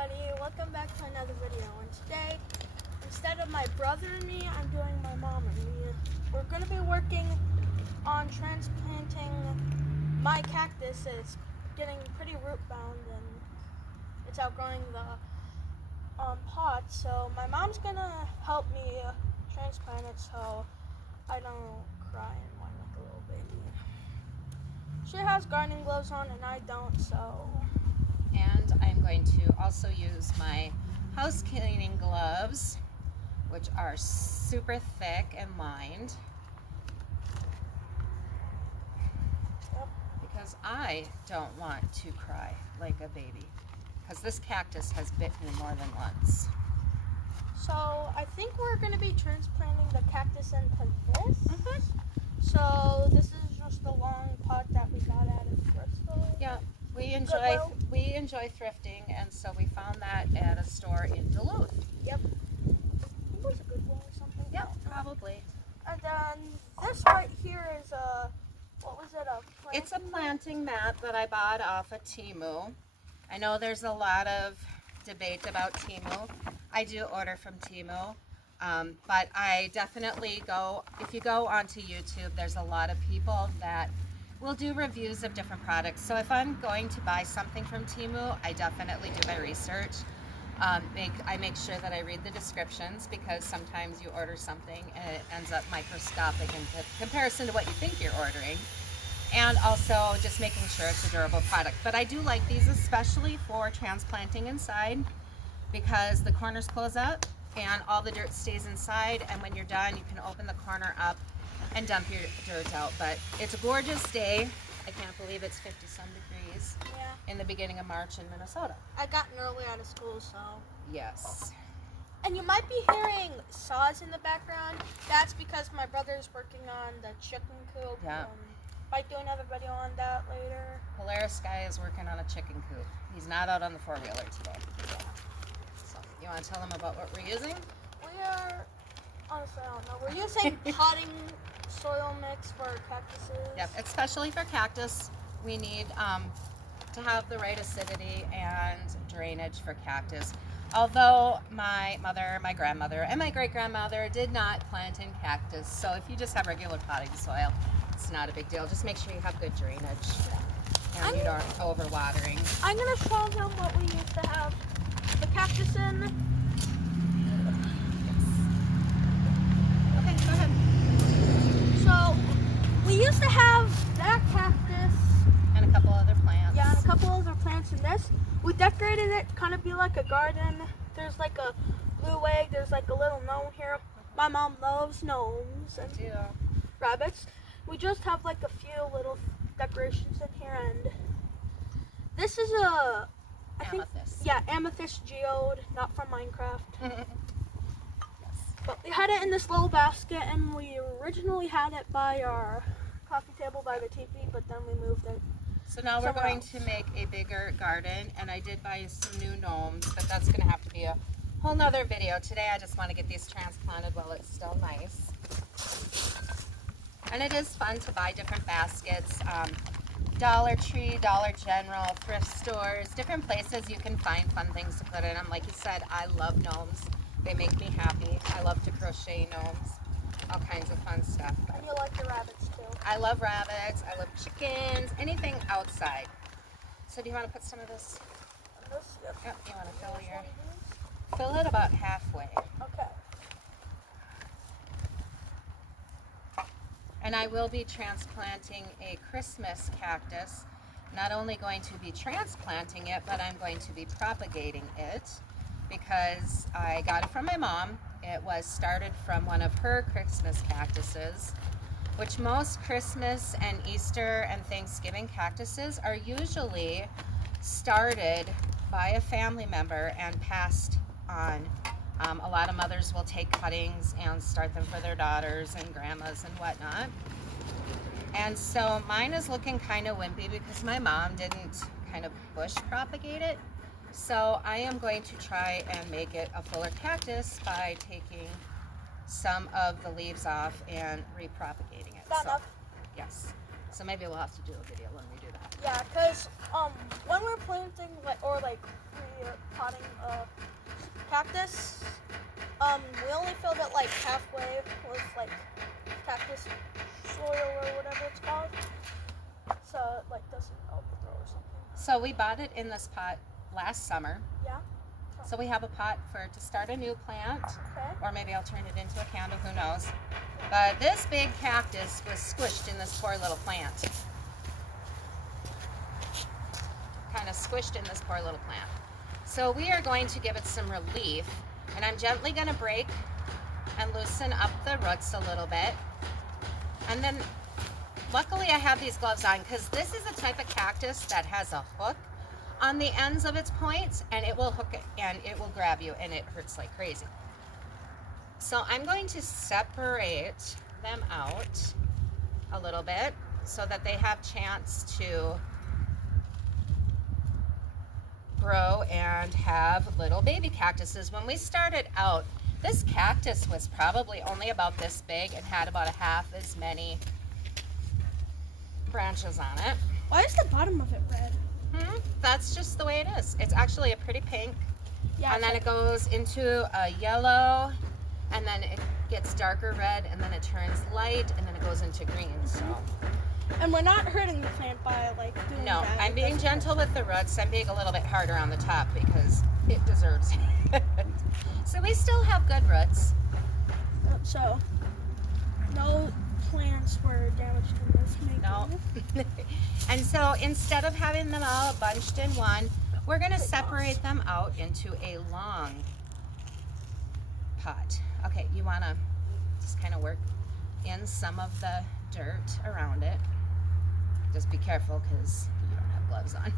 everybody, welcome back to another video. And today, instead of my brother and me, I'm doing my mom and me. We're going to be working on transplanting my cactus. It's getting pretty root bound and it's outgrowing the pot. So my mom's going to help me transplant it so I don't cry and whine like a little baby. She has gardening gloves on and I don't, so... And I'm going to also use my house cleaning gloves, which are super thick and lined, because I don't want to cry like a baby, because this cactus has bit me more than once. So I think we're going to be transplanting the cactus into this. So this is just a long pot that we got at a thrift store. Yeah. We enjoy thrifting, and so we found that at a store in Duluth. Yep. It was a good one or something. Yeah, probably. And then this right here is what was it? It's a planting mat that I bought off of Temu. I know there's a lot of debate about Temu. I do order from Temu, but I definitely if you go onto YouTube, there's a lot of people that we'll do reviews of different products. So if I'm going to buy something from Temu, I definitely do my research. I make sure that I read the descriptions, because sometimes you order something and it ends up microscopic in comparison to what you think you're ordering. And also just making sure it's a durable product. But I do like these, especially for transplanting inside, because the corners close up and all the dirt stays inside, and when you're done you can open the corner up and dump your dirt out. But it's a gorgeous day. I can't believe it's 50-some degrees in the beginning of March in Minnesota. I gotten early out of school, so. Yes. And you might be hearing saws in the background. That's because my brother's working on the chicken coop. Yeah. Might do another video on that later. Polaris-Guy is working on a chicken coop. He's not out on the four-wheeler today. So, you want to tell them about what we're using? We are, honestly, I don't know. We're using potting soil mix for cactuses. Yep, especially for cactus, we need to have the right acidity and drainage for cactus. Although my mother, my grandmother, and my great-grandmother did not plant in cactus, so if you just have regular potting soil, it's not a big deal. Just make sure you have good drainage and you aren't overwatering. I'm going to show them what we used to have the cactus in. Okay, go ahead. So, we used to have that cactus. And a couple other plants. Yeah, and a couple other plants in this. We decorated it kind of be like a garden. There's like a blue egg. There's like a little gnome here. My mom loves gnomes and rabbits. We just have like a few little decorations in here, and this is a Amethyst. Amethyst geode, not from Minecraft. Yes. But we had it in this little basket, and we originally had it by our coffee table by the TV, but then we moved it. So now we're going to make a bigger garden, and I did buy some new gnomes, but that's going to have to be a whole nother video. Today I just want to get these transplanted while it's still nice. And it is fun to buy different baskets. Dollar Tree, Dollar General, thrift stores, different places you can find fun things to put in them. Like you said, I love gnomes. They make me happy. I love to crochet gnomes. All kinds of fun stuff. And you like the rabbits too. I love rabbits. I love chickens. Anything outside. So do you want to put some of this? Yep. Yep. You want to fill it about halfway. Okay. And I will be transplanting a Christmas cactus. Not only going to be transplanting it, but I'm going to be propagating it, because I got it from my mom. It was started from one of her Christmas cactuses, which most Christmas and Easter and Thanksgiving cactuses are usually started by a family member and passed on. A lot of mothers will take cuttings and start them for their daughters and grandmas and whatnot. And so mine is looking kind of wimpy because my mom didn't kind of bush propagate it. So I am going to try and make it a fuller cactus by taking some of the leaves off and repropagating it. Yes. So maybe we'll have to do a video when we do that. Yeah, because when we're planting or like potting So we bought it in this pot last summer. Yeah. So we have a pot to start a new plant, Okay. or maybe I'll turn it into a candle, who knows. But this big cactus was squished in this poor little plant. Kind of squished in this poor little plant. So we are going to give it some relief, and I'm gently going to break and loosen up the roots a little bit. And then luckily I have these gloves on because this is a type of cactus that has a hook on the ends of its points, and it will hook it and it will grab you, and it hurts like crazy. So I'm going to separate them out a little bit so that they have chance to grow and have little baby cactuses. When we started out, this cactus was probably only about this big and had about a half as many branches on it. Why is the bottom of it red? That's just the way it is. It's actually a pretty pink, Yeah. and then it goes into a yellow, and then it gets darker red, and then it turns light, and then it goes into green. So And we're not hurting the plant by like doing no, that. I'm being gentle with the roots. I'm being a little bit harder on the top because it deserves it. So we still have good roots. So no plants were damaged in this making. No. And so instead of having them all bunched in one, we're going to separate them out into a long pot. Okay, you want to just kind of work in some of the dirt around it. Just be careful because you don't have gloves on.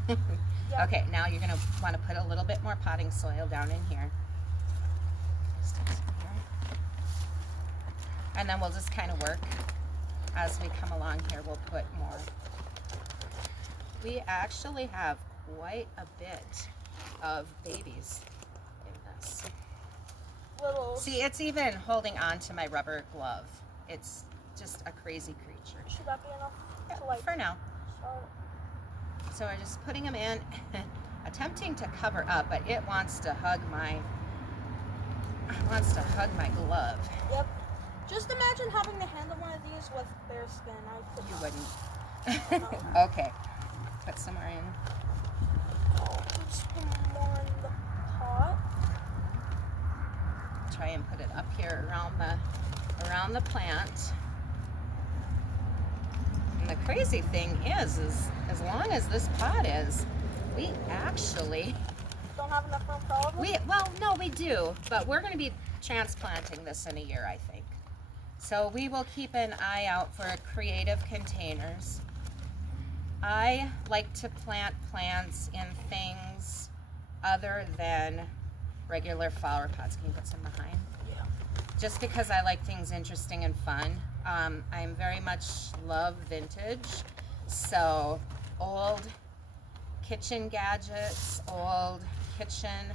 Yeah. Okay, now you're going to want to put a little bit more potting soil down in here. And then we'll just kind of work as we come along here. We'll put more. We actually have quite a bit of babies in this. Little. See, it's even holding on to my rubber glove. It's just a crazy creature. Should that be enough to like For now. start? So we're just putting them in, attempting to cover up, but it wants to hug my glove. Yep. Just imagine having to handle one of these with bare skin. I could You not. wouldn't. Okay. Put some more in. Put some more in the pot. Try and put it up here around the plant. And the crazy thing is as long as this pot is, we actually Don't have enough room for all of them? no, we do, but we're going to be transplanting this in a year, I think. So we will keep an eye out for creative containers. I like to plant plants in things other than regular flower pots. Can you put some behind? Yeah. Just because I like things interesting and fun. I'm very much love vintage. So old kitchen gadgets, old kitchen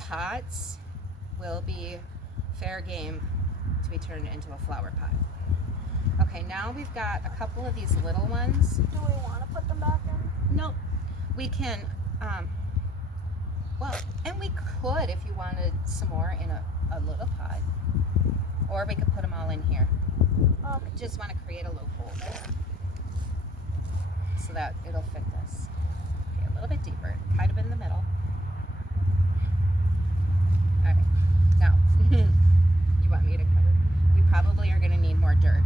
pots will be fair game to be turned into a flower pot. Okay, now we've got a couple of these little ones. Do we want to put them back in? Nope. We can, well, and we could if you wanted some more in a little pot. Or we could put them all in here. Just want to create a little hole there so that it'll fit this. Okay, a little bit deeper, kind of in the middle. All right, now, you want me to cover? We probably are going to need more dirt.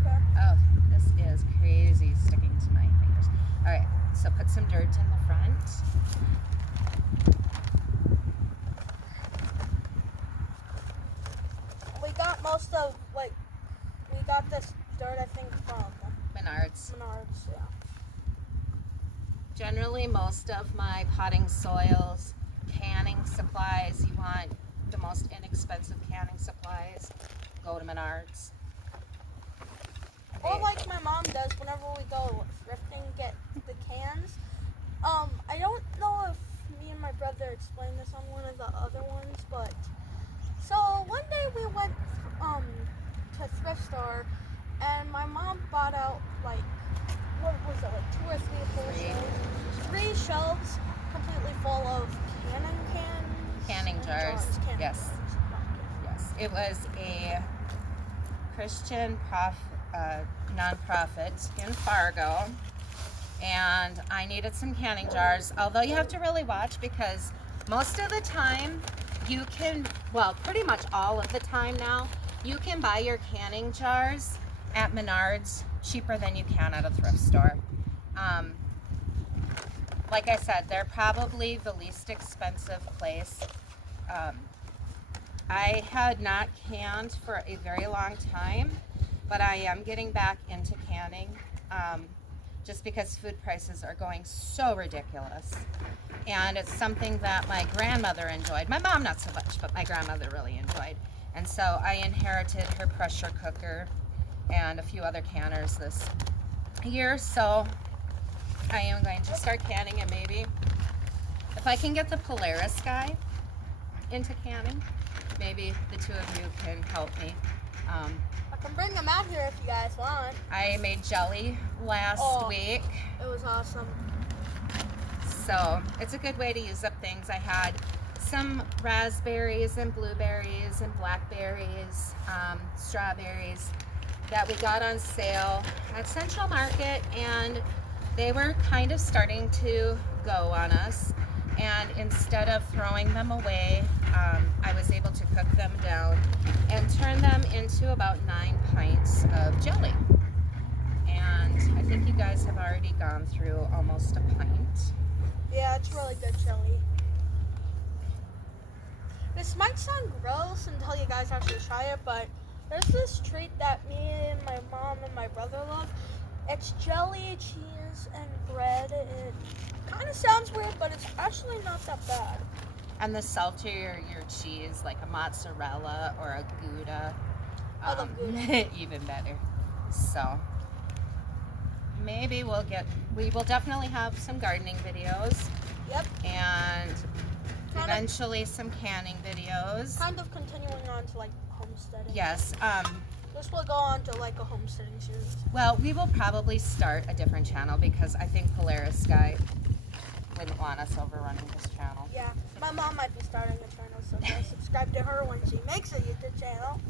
Okay. Oh, this is crazy sticking to my fingers. All right, so put some dirt in the front. We got most of, we got this dirt, I think, from Menards. Menards, yeah. Generally, most of my potting soils, canning supplies, you want the most inexpensive canning supplies, go to Menards. Or like my mom does whenever we go thrifting, get the cans. I don't know if me and my brother explained this on one of the other ones, but so one day we went to thrift store and my mom bought out like, what was it, like 2 or 3 full shelves? 3 shelves completely full of Canning jars. Canning Yes. jars. Yes, it was a Christian nonprofit in Fargo, and I needed some canning jars, although you have to really watch because most of the time you can, well, pretty much all of the time now, you can buy your canning jars at Menards cheaper than you can at a thrift store. Like I said, they're probably the least expensive place. I had not canned for a very long time, but I am getting back into canning just because food prices are going so ridiculous. And it's something that my grandmother enjoyed. My mom not so much, but my grandmother really enjoyed. And so I inherited her pressure cooker and a few other canners this year. So I am going to start canning, and maybe if I can get the Polaris-Guy into canning, maybe the two of you can help me. I can bring them out here if you guys want. I made jelly last week. It was awesome. So it's a good way to use up things. I had some raspberries and blueberries and blackberries, strawberries that we got on sale at Central Market, and they were kind of starting to go on us. And instead of throwing them away, I was able to cook them down and turn them into about 9 pints of jelly. And I think you guys have already gone through almost a pint. Yeah, it's really good jelly. This might sound gross until you guys actually try it, but there's this treat that me and my mom and my brother love. It's jelly, cheese, and bread. It kind of sounds weird, but it's actually not that bad. And the saltier your cheese, like a mozzarella or a Gouda, I love Gouda. even better. So maybe we will definitely have some gardening videos. Yep. And eventually some canning videos. Kind of continuing on to like homesteading. Yes. This will go on to like a homesteading series. Well, we will probably start a different channel because I think Polaris-Guy wouldn't want us overrunning his channel. Yeah, my mom might be starting a channel, so guys subscribe to her when she makes a YouTube channel.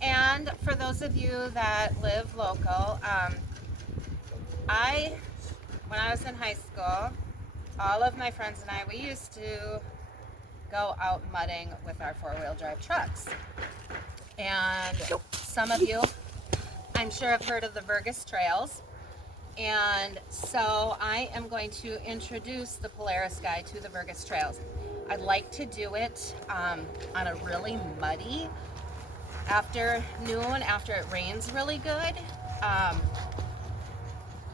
And for those of you that live local, when I was in high school, all of my friends and I, we used to go out mudding with our 4-wheel drive trucks. And some of you, I'm sure, have heard of the Vergas trails. And so I am going to introduce the Polaris-Guy to the Vergas trails. I'd like to do it on a really muddy afternoon after it rains really good.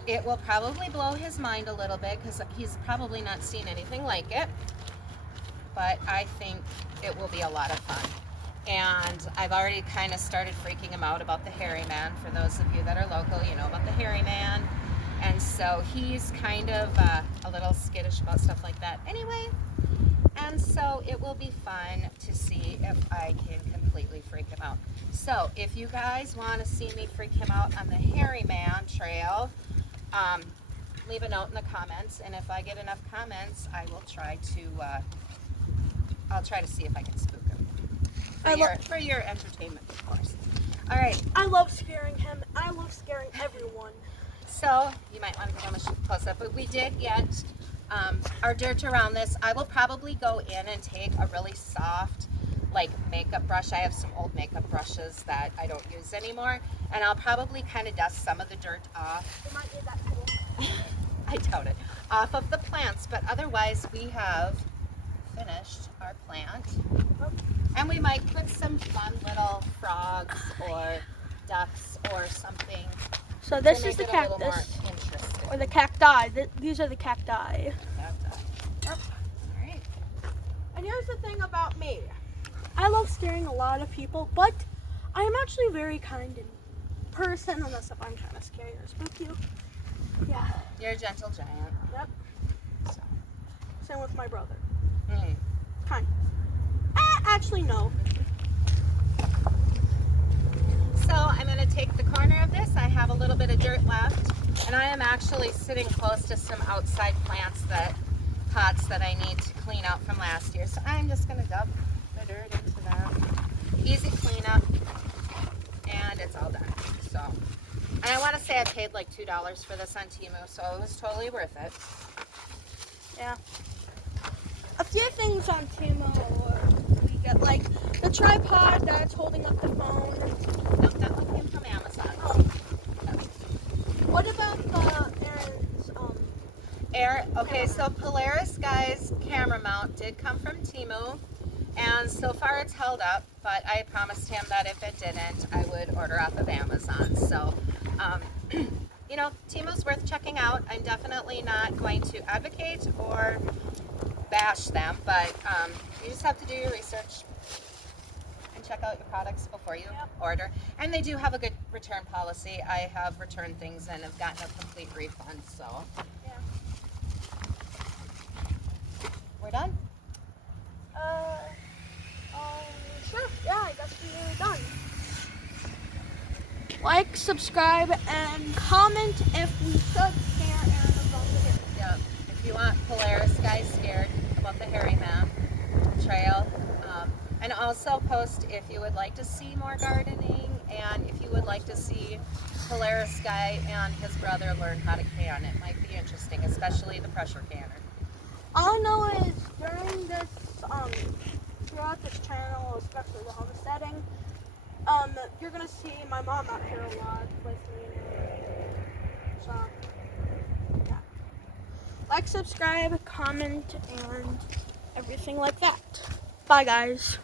It will probably blow his mind a little bit because he's probably not seen anything like it. But I think it will be a lot of fun. And I've already kind of started freaking him out about the hairy man. For those of you that are local, you know about the hairy man. And so he's kind of a little skittish about stuff like that anyway. And so it will be fun to see if I can completely freak him out. So if you guys want to see me freak him out on the hairy man trail, leave a note in the comments. And if I get enough comments, I will try to, I'll try to see if I can spook him. For your entertainment, of course. All right. I love scaring him. I love scaring everyone. So you might want to give him a close up, but we did get our dirt around this. I will probably go in and take a really soft, like makeup brush. I have some old makeup brushes that I don't use anymore, and I'll probably kind of dust some of the dirt off. You might need that tool. I doubt it. Off of the plants, but otherwise we have finished our plant. And we might put some fun little frogs or ducks or something. So this is the cactus, or the cacti. These are the cacti. All right. And here's the thing about me. I love scaring a lot of people, but I am actually a very kind in person, unless if I'm trying to scare you or spook you. Yeah. You're a gentle giant. Yep. So. Same with my brother. Mm. Kind. Actually, no. So I'm going to take the corner of this. I have a little bit of dirt left, and I am actually sitting close to some outside pots that I need to clean out from last year. So I'm just going to dump the dirt into that. Easy cleanup, and it's all done. So And I want to say I paid like $2 for this on Temu, so it was totally worth it. Yeah. A few things on Temu we get, like the tripod that's holding up the phone. Nope, that one came from Amazon. Oh. What about the Okay, so Polaris-Guy's camera mount did come from Temu, and so far it's held up, but I promised him that if it didn't, I would order off of Amazon. So, you know, Temu's worth checking out. I'm definitely not going to advocate or bash them, but you just have to do your research and check out your products before you order. And they do have a good return policy. I have returned things and have gotten a complete refund, so. Yeah. We're done? Sure. Yeah, I guess we're done. Like, subscribe, and comment if we should scare Aaron about the hair. Yep. If you want Polaris-Guy scared about the hairy man trail. And also post if you would like to see more gardening and if you would like to see Polaris-Guy and his brother learn how to can. It might be interesting, especially the pressure canner. All I know is during this, throughout this channel, especially the homesteading, you're gonna see my mom out here a lot with me. So, yeah. Like, subscribe, comment, and everything like that. Bye, guys.